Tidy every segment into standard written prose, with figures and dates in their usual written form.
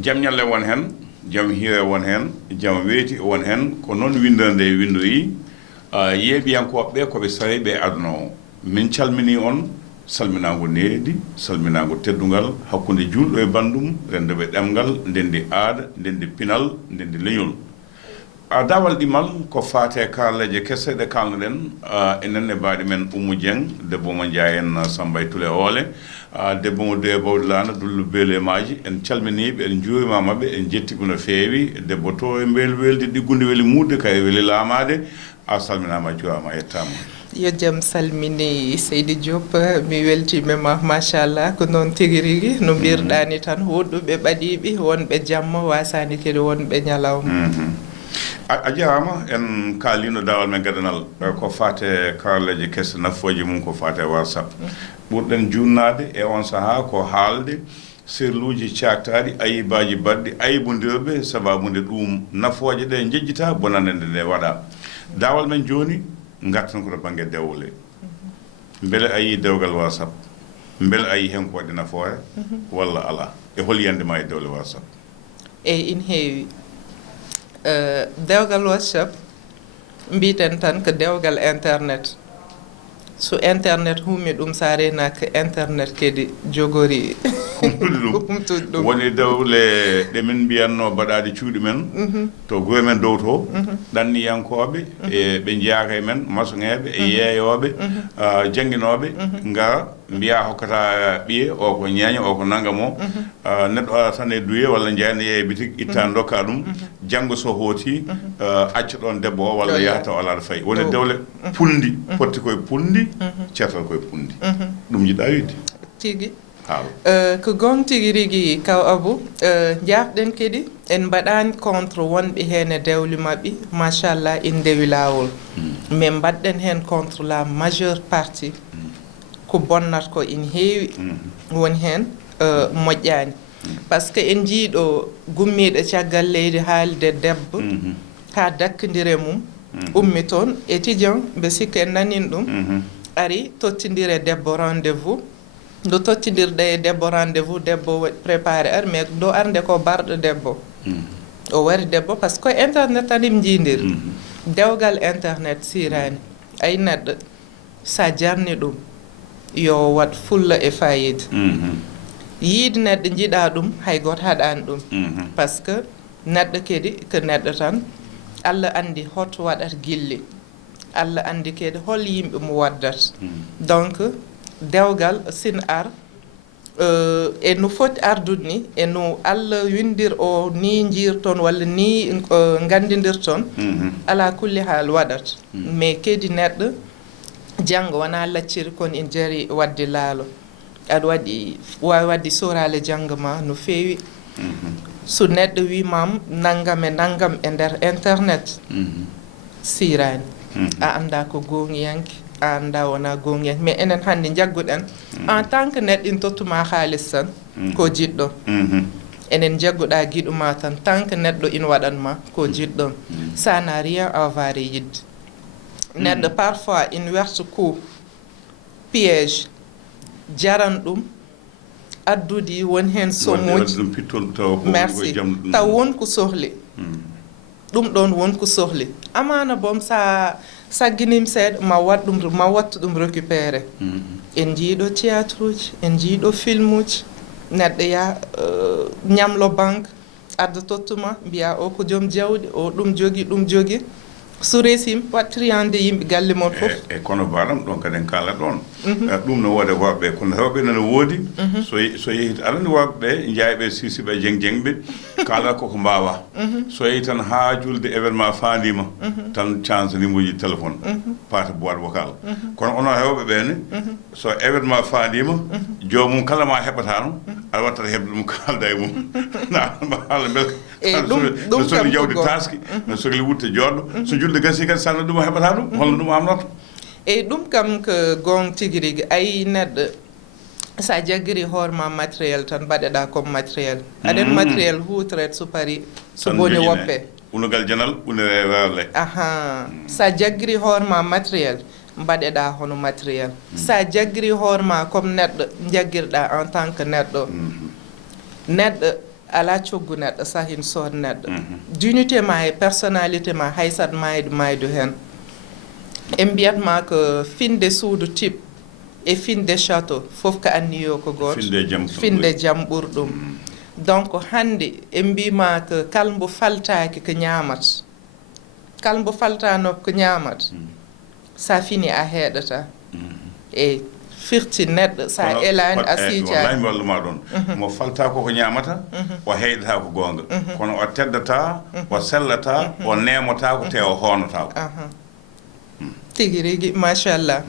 jam nyalle won hen jam hire won hen jam weeti won hen ko non windande windoyi yeebiyankoɓe koɓe sareɓe aduna o min calmini on salminago needi salminago teddungal hakkunde julɗo e bandum rendoɓe ɗemgal ndendi aada ndendi pinal ndendi leñol dawal ɗimal ko faate kaaleje kesse ɗe kalnoɗen enen e mbaɗi men Oumou Dieng debbo mo Ndiayen Samba Tule Oole debbo mo de bawɗi laana dullu beele maaji en calminiɓe en juurimamaɓe en jettiɓe no feewi debbo to e mbeel welde ɗiggunde weli muudde kay weli laamade a salminama juurama yettama yo jam salmini Seydi Diop mi weltimema machallah ko noon tigi rigui no mbirɗani tan woɗɗuɓe ɓaɗiɓe wonɓe jamma wasani kadi wonɓe ñalawma a jarama en kaalino dawal men gadanal ko fate karleje kesse nafoje mum ko fate WhatsApp ɓurɗen junnade e on saaha ko haalde sirluji caktaɗi ayibaji badɗi ayibodiroɓe sababude ɗum nafoje ɗe jejjita bonande nde waɗa dawal men joni gartan ko to banggue dewle beele ayi dewgal WhatsApp beele ayi hen ko waɗi nafoore walla ala e hol yandema e dewle WhatsApp eyyi in heewi dewgal WhatsApp mbiten tan ko dewgal internet so internet hummi ɗum sa renaka internet kadi jogori humtude ɗum woni dewle ɗe min mbiyanno baɗade cuuɗi men to goye men dow to ɗanniyankoɓe e ɓe jeyaka e men maçonŋeɓe e yeeyoɓe jangguinoɓe ngara mbiya hokkata ɓiye o ko ñeeña o ko naggam o neɗɗo ala tan e duye walla jeyna yeeye bitik itta dokka ɗum janggo so hooti acca ɗon debbo o walla yahata o alaɗa fayi woni dewle pundi potti koye pundi ceertal koye pundi ɗum jiɗɗa wiide tigui ko gon tigui rigui kaw Abou jafɗen kadi en mbaɗani contre wonɓe hen e dewle mabɓe machallah in dewi lawol mais mbaɗɗen hen contre la majeure partie ko bonnata ko in heewi woni hen moƴƴani par ce que en jiiɗo gummiɗo caggal leydi haalde debbo ha dakkodire mum ummi toon étudiant mbe sikka en nanin ɗum ari tottidire debbo rendez-vous do tottidirɗe e debbo rendez-vous debbo préparé ar mais do arde ko barɗo debbo o wari debbo par ce que internet tan im jiidir dewgal internet sirani ay neɗɗo sa jarni ɗum yo wat fulla e fayida yiide neɗɗo jiiɗa ɗum hay goto haɗani ɗum par ce que neɗɗo kadi ko neɗɗo tan Allah andi hoto waɗata gilli Allah andi kadi hol yimɓe mo waddata donc dewgal sin ar e no foti ardude ni e no Allah windir o ni jirton walla ni gandidirton ala kulli haal waɗata mais kadi neɗɗo janggo wona lacciri kono en jaari wadde laalo aɗa waɗi wawi wadde sorale janggo ma no feewi so neɗɗo wimam naggam e naggam e nder internet sirani a anda ko gongiyanke a anda wona gongiyanke mais enen hannde jagguɗen en tant que neɗɗo in tottuma haalis tan ko jiɗɗo enen jagguɗa guiɗuma tan tant que neɗɗo in waɗanma ko jiɗɗon ça n'a rien à voir e yidde neɗɗo parfois in werta coup piège jaran ɗum addude won hen sommoji merci taw wonko sohli ɗum ɗon wonko sohli amana boom sa sagginim seeɗa ma wat ɗum ma wattu ɗum récupéré en jiiɗo théâtre uji en jiiɗo film uji neɗɗo ya ñamlo banque adda tottuma mbiya o ko joom jawdi o ɗum jogui so resim wattiriyande yimɓe galle mon fof e kono baɗam ɗon kadi en kala ɗon ɗum no wode worɓe kono rewɓe nana woodi so yehi alani worɓe jayɓe sisiɓe jeng kala koko mbawa so yehi tan ha julde événement fandima tan chance nimuji téléphone paata boîte vocal kono onon rewɓe ɓene so événement fandima jomum kala ma heɓatano aɗa wattata heɓde ɗum kalda e mum haala no sohli jawdi taski no sohli wutte joɗɗo so julde gasi kadi sanna ɗum heɓata ɗum holno ɗum amnoto eyyi ɗum kam ko gon tigui rigui ayi neɗɗo sa jaggiri hoorema matériel tan mbaɗeɗa comme matériel aɗen matériel hutorete so paari so boni woppe unugal janal unire werle sa jaggiri hoorema matériel mbaɗeɗa hono matériel sa jaggiri hoorema comme neɗɗo jagguirɗa en tant que neɗɗo neɗɗo ala coggu neɗɗo sahin sood neɗɗo dignité ma e personnalité ma haysat maydu hen en mbiyatma ko finde suudu type e finde château fof ko anniyo ko goto finde jaam ɓurɗum donc hande en mbima ko kalmbo faltaki ko ñamat kalmbo faltano ko ñamat sa fini a heeɗata e firti neɗɗo sa elani a siijani walluma ɗon mo falta koko ñamata o heydata ko gonga kono o teddata o sellata o nemata ko te o honata ko tigi rigui machallah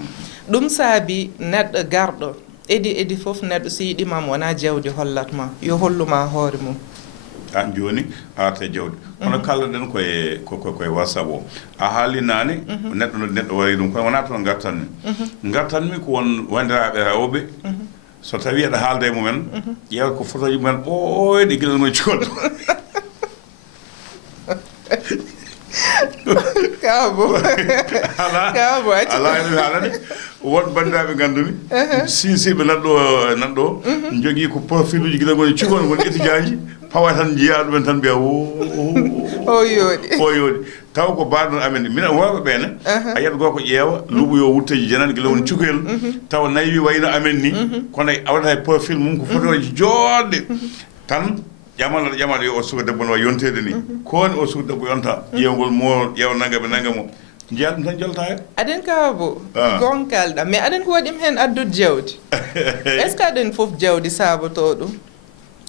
ɗum saabi neɗɗo garɗo edi fof neɗɗo so yiɗimam wona jawdi hollatma yo holluma hoore mum an joni arta jawdi kono kalloɗen koye whatsapp o a haali nane neɗɗo wayi ɗum kono wona toon gartanmi ko won wandiraɓe rewɓe so tawi aɗa haalda e mumen ƴeewa ko photo ji mumen ɓooyɗe guilal mumen cikol kaabo ala ene haalade won bandiraɓe gandumi siisiɓe nanɗo jogui ko profil uji guila goni cikon woni étudiant ji pawa tan jiya ɗumen tan mbiya o yooɗi taw ko baɗon amen minen wawɓe ɓene a yiyat goto ko ƴeewa luuɓu yo wutteji janani guila woni cukoyel taw nayi wayno amen ni kono awata e profil mum ko photoji joɗɗe tan ƴamala yo o suka debbo no yontede ni kowoni o suka debbo yonta ƴewgol mo ƴeewa nangamo jiya ɗum tan jolta hen aɗen kaabo gonkalɗa mais aɗen ko waɗim hen addude jawdi est ce que aɗen foof jawdi saboto ɗum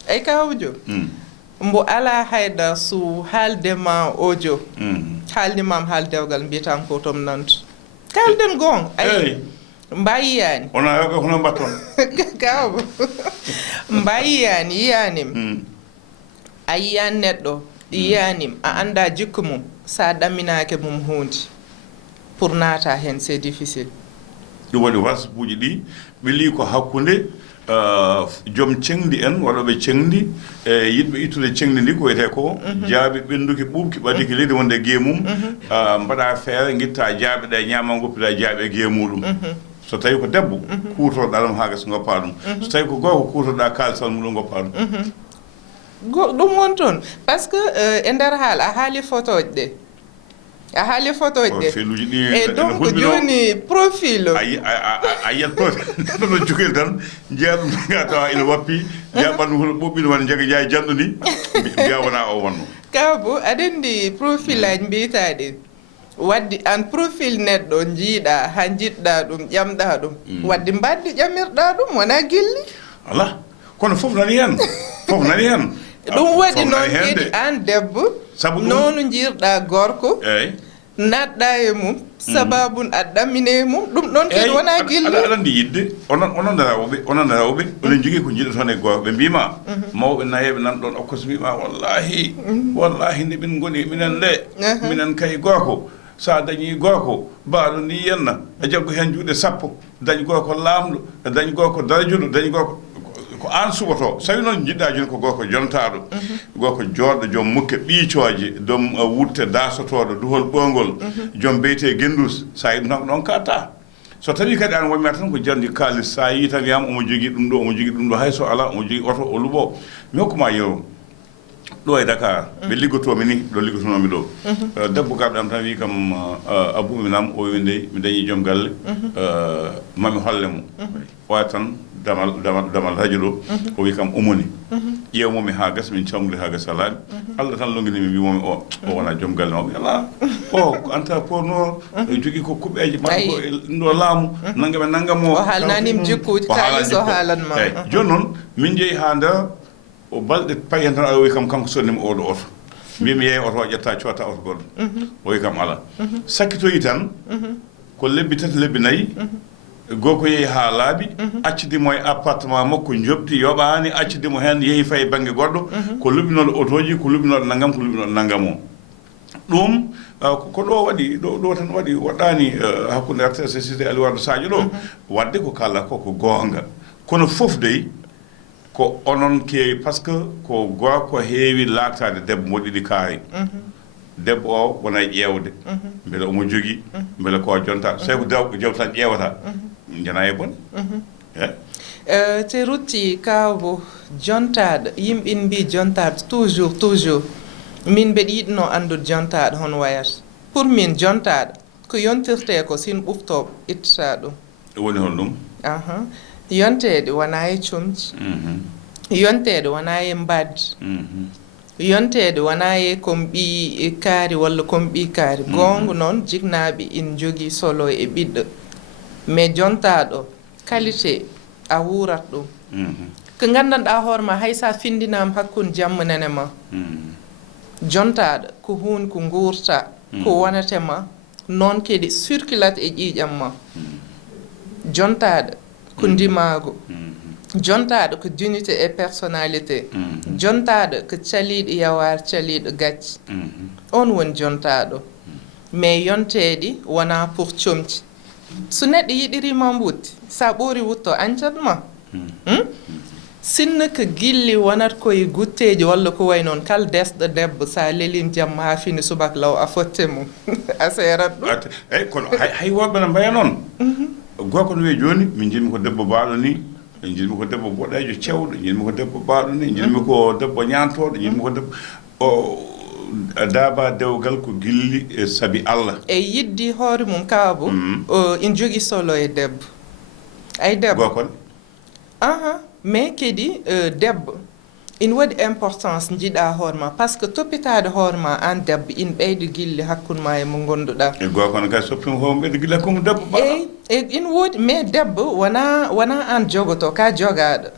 ey kawjo mbo ala hayda so haaldema audio haaldimam haaldewgal mbiyatam ko tom nanto kalden gon ayi mbayiyani ona yoga hono mbatton kaabo mbayiyani yiyanim a yiyan neɗɗo yiyanim a anda jikku mum sa ɗamminake mum hunde pour naata hen c'est difficile ɗum waɗi whatsapp uji ɗi ɓili ko hakkude joom cengdi en waɗoɓe cengdi e yiɗɓe ittude cengdi ndi ko wiyete ko jaabi ɓenduki ɓuɓki ɓadiki leydi wonde guiye mum mbaɗa feere guitta jaaɓe ɗe ñama goppida jaaɓe guiye muɗum so tawi ko debbo kutoɗa ɗum ha gasa goppa ɗum so tawi ko gorko kutoɗa kalisal muɗum goppa ɗum ɗum won toon par ce que e nder haal a haali photoje ɗe a haali photoje ɗe e donc joni profil o a yiyat profil ɗono cukel tan jeeya ɗum ga tawa ina wappi jeeya ɓandu hono ɓoɓɓino wona jaga jeeya janɗo ni mbiya wona o wonno kaabo aɗa andi profil aji mbiyataɗi wadde an profil neɗɗo jiiɗa ha jiɗɗa ɗum ƴamɗa ɗum wadde mbadde ƴamirɗa ɗum wona gilli ala kono fof nani hen ɗum waɗi noon kadi an debbo noonu jirɗa gorko natɗa e mum sababun a ɗammine e mum ɗum ɗon kadi wona gilli aɗa andi yidde onon rewɓe onon jogui ko jiɗa toon e goto ɓe mbima mawɓe nayeɓe nan ɗon okkos mbima wallahi nde min goni minen minen kay gorko sa dañi gorko mbaɗo ni yenna a jaggo hen juuɗe sappo dañi gorko lamɗo dañi gorko darajuɗo dañi gorko ko an suɓoto so tawi noon jiɗɗa joni ko gorko jontaɗo gorko joɗɗo joom mukke ɓiicoje joom wutte dasotoɗo duhol ɓoygol joom beyte gendus sa yiɗum tan ko ɗon katta so tawi kadi an wonma tan ko jandi kalis sa yi tan wiyama omo jogui ɗum ɗo hayso ala omo jogui oto o luuɓo mi hokkuma yeeru ɗo e Dakar ɓe liggotomi ni ɗo liggotonomi ɗo debbo garɗam tan wi kam Abou minam o wi nde mi dañi joom galle mami holle mo oya tan damal radio ɗo o wi kam umoni ƴewmomi ha gasa min camgude ha gasa laaɓi Allah tan longinimi mbimomi o wona joom galle mawɓe ala o anta porno jogui ko kuɓeje mbaɗa ko ɗo laamu naggam o haalnanim jikkuji kalis o haalanma eyyi joni noon min jeeyi ha nder o balɗe payi hen tan aɗa wi kam kanko sonnimi oɗo oto mbimi yeeya oto o ƴetta cotta oto goɗɗo o wi kam ala sakkitoyi tan ko lebbi tati lebbi nayyi goko yeehi ha laaɓi accidimo e appartement makko jobti yoɓani accidimo hen yeehi faye banggue goɗɗo ko luɓinoɗo otoji ko luɓinoɗo naggam o ɗum ko ɗo waɗi ɗo tan waɗi waɗani hakkude RTS société Aliou Sadio ɗo wadde ko kala koko gonga kono foof dey ko onon keewi par ce que ko gorko heewi laatade debbo moɗiɗi kaari debbo o wona ƴeewde beele omo jogii beele ko jonta so tawi ko dewko jewtan ƴeewata jana e bone te rutti kawbo jontaɗo yimɓe mbi jontaɗo toujours min mbeɗa yiɗno andude jontaɗo hono wayata pour min jontaɗo ko yontirte ko sin ɓuftoɓe ittata ɗum woni hon ɗum yontede wona e comci yontede wona e mbadde yontede wona e kom ɓi kaari walla kom ɓi kaari gonga noon jignaɓe ina jogui solo e ɓiɗɗo mais jontaɗo qualité a wurat ɗum ko gandanɗa hoorema hay sa findinama hakkude jamma nene ma jontaɗo ko hunde ko gurta ko wonatema noon kadi circulate e ƴiƴam ma jontaɗo ko ndimago jontaɗo ko dignité et personnalité jontaɗo ko caliɗo yawar caliɗo gacce on woni jontaɗo mais yonteɗi wona pour comci so neɗɗo yiɗirima wutti sa ɓoori wutto ancatma sinno ko gilli wonata koye gutteji walla ko way noon kala desɗo debbo sa lelim jamma ha fini subaka law a fotte mum a serat ɗum eyyi kono hay woɓɓe ne mbaya noon goko no wiye joni min jiɗmi ko debbo baaɗo ni en jiɗmi ko debbo boɗejo cewɗo jiɗmi ko debbo baaɗo ni jiɗmi ko debbo ñantoɗo jiɗmi ko debbo o daaba dewgal ko gilli e saabi Allah e yiddi hoore mum kaabo ina jogui solo e debbo ay debbo gokon mais kadi debbo ina waɗi importance jiiɗa hoorema par ce que toppitade hoorema an debbo ina ɓeydo gilli hakkude ma e mo gonduɗa e gokon kay soppima homo ɓeydo gilli hakkude mo debbo baaɗo e ina woodi mais debbo wona an jogoto ka jogaɗo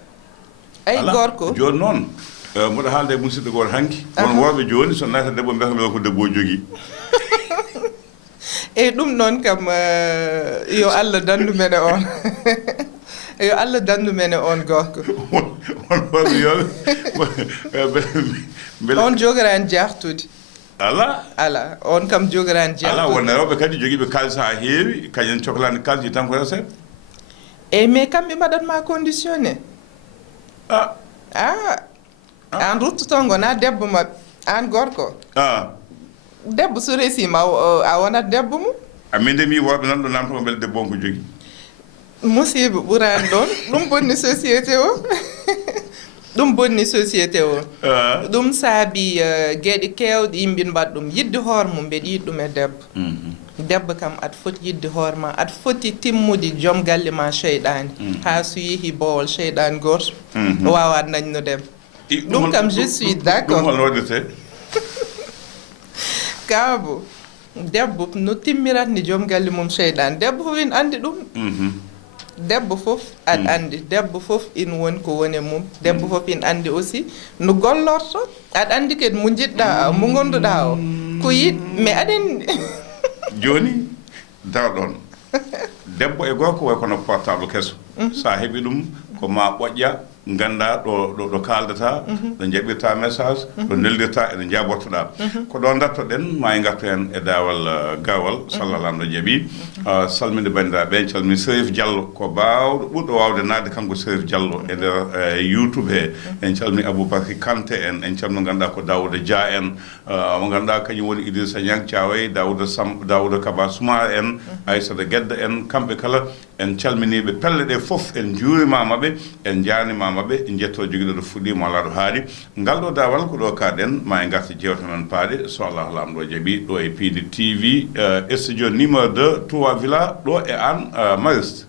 ay gorko joni noon mboɗo haalde e musidɗo goto hanki won woɓe joni so naata debbo mbiyata mbiɗa ko debbo o jogui eyyi ɗum noon kam yo Allah dandu men e on yo Allah dandu men e on gorko won woɓe yoɓe on jogorani jartude ala on kam jogorani jartude ala won rewɓe kadi joguiɓe kalis ha heewi kañum cohlani kalis tan ko resede eyyi mais kamɓe mbaɗatma conditionné an ruttoto gona debbo mabɓe an gorko debbo so resima a wonat debbo mum min de mi woɓe nan ɗo namtoma beele debbo on ko jogui musiba ɓurani ɗon ɗum bonni société o ɗum bonni société o ɗum saabi gueɗe kewɗe yimɓe mbaɗa ɗum yidde hoore mum mbeɗa yiɗi ɗum e debbo debbo kam aɗa foti yidde hoore ma aɗa foti timmude joom galle ma cheyɗani ha so yeehi bowol cheyɗani goto wawa dañno debbo ɗum kam je suis d' accord ɗum holno waɗirte kaabo debbo no timmirata ni joom galle mum cheyɗani debbo fof ina andi ɗum debbo fof aɗa andi debbo fof ina woni ko woni mum debbo fof ina andi aussi no gollorto aɗa andi kadi mo jiɗɗa mo gonduɗa o ko yiɗ mais aɗen joni daw ɗon debbo e gorko way kono portable kesso sa heeɓi ɗum ko ma ɓoƴƴa ganda ɗo kaldata ɗo jaɓirta message ɗo neldirta eɗo jabortoɗa ko ɗo dattoɗen ma e gartu hen e dawal gawal sallallah no jaaɓi salminde bandiraɓe calmini Serif Diallo ko bawɗo ɓurɗo wawde nadde kanko Serif Diallo e nder YouTube he en calmini Aboubacry Kanté en calmino ganduɗa ko Daouda Dia en mo ganduɗa kañum woni Idrissa Niang Thiaway Daouda Kaba Soumare en Aissata Guedda en kamɓe kala en calminiɓe pelle ɗe foof en juurimamaɓe en janimamaɓe jetto joguiɗo ɗo fuɗɗima ala ɗo haali ngal ɗo dawal ko ɗo kaɗen ma e garta jewte men paade so Allah lamɗo jaaɓi ɗo e Piindi TV studio numéro 2 Touba Villa ɗo e an Mariste